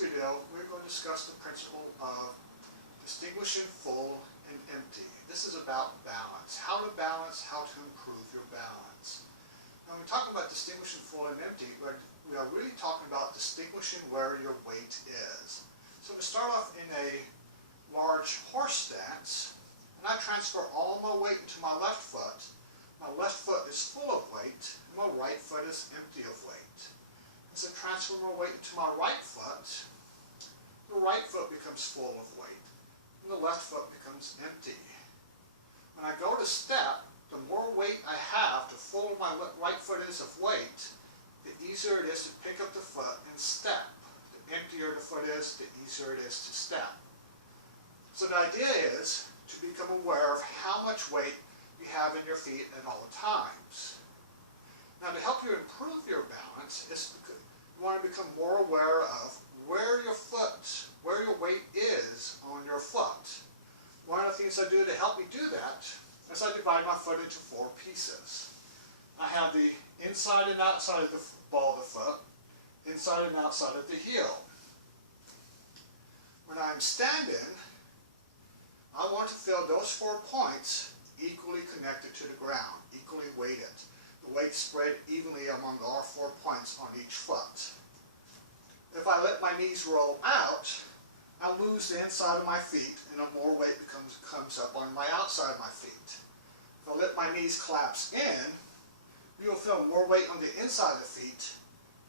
video, we're going to discuss the principle of distinguishing full and empty. This is about balance, how to improve your balance. Now, when we're talking about distinguishing full and empty, we are really talking about distinguishing where your weight is. So to start off in a large horse stance, and I transfer all my weight into my left foot is full of weight, and my right foot is empty of weight. As I transfer my weight into my right foot, the right foot becomes full of weight, and the left foot becomes empty. When I go to step, the more weight I have to full my right foot is of weight, the easier it is to pick up the foot and step. The emptier the foot is, the easier it is to step. So the idea is to become aware of how much weight you have in your feet at all times. Now, to help you improve your balance, you want to become more aware of where your weight is on your foot. One of the things I do to help me do that is I divide my foot into 4 pieces. I have the inside and outside of the ball of the foot, inside and outside of the heel. When I'm standing, I want to feel those 4 points equally connected to the ground, equally weighted. The weight spread evenly among all 4 points on each foot. If I let my knees roll out, I lose the inside of my feet and more weight comes up on my outside of my feet. If I let my knees collapse in, you'll feel more weight on the inside of the feet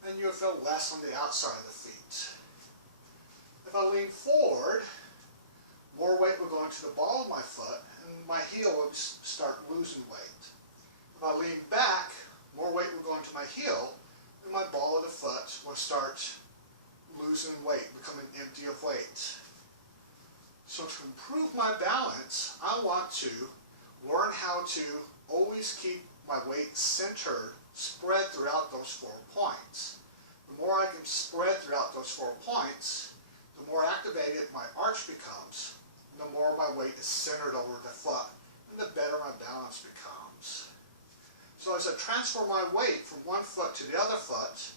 and you'll feel less on the outside of the feet. If I lean forward, more weight will go into the ball of my foot and my heel will start losing weight. If I lean back, more weight will go into my heel and my ball of the foot will start losing weight, becoming empty of weight. So to improve my balance, I want to learn how to always keep my weight centered, spread throughout those 4 points. The more I can spread throughout those 4 points, the more activated my arch becomes, and the more my weight is centered over the foot, and the better my balance becomes. So as I transfer my weight from one foot to the other foot,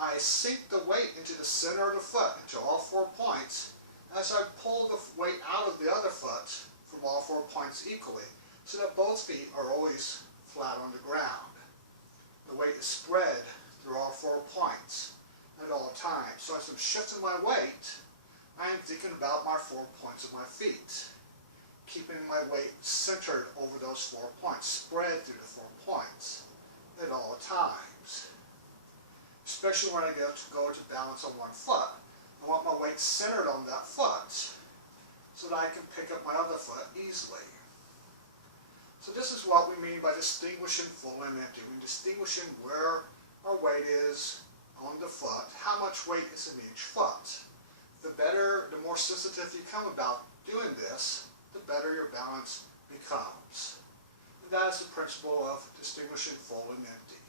I sink the weight into the center of the foot, into all 4 points, as I pull the weight out of the other foot from all 4 points equally, so that both feet are always flat on the ground. The weight is spread through all 4 points at all times. So as I'm shifting my weight, I am thinking about my 4 points of my feet, keeping my weight centered over those 4 points, spread through the 4 points at all times. Especially when I get to go to balance on one foot, I want my weight centered on that foot so that I can pick up my other foot easily. So this is what we mean by distinguishing full and empty. We're distinguishing where our weight is on the foot, how much weight is in each foot. The more sensitive you become about doing this, the better your balance becomes. And that is the principle of distinguishing full and empty.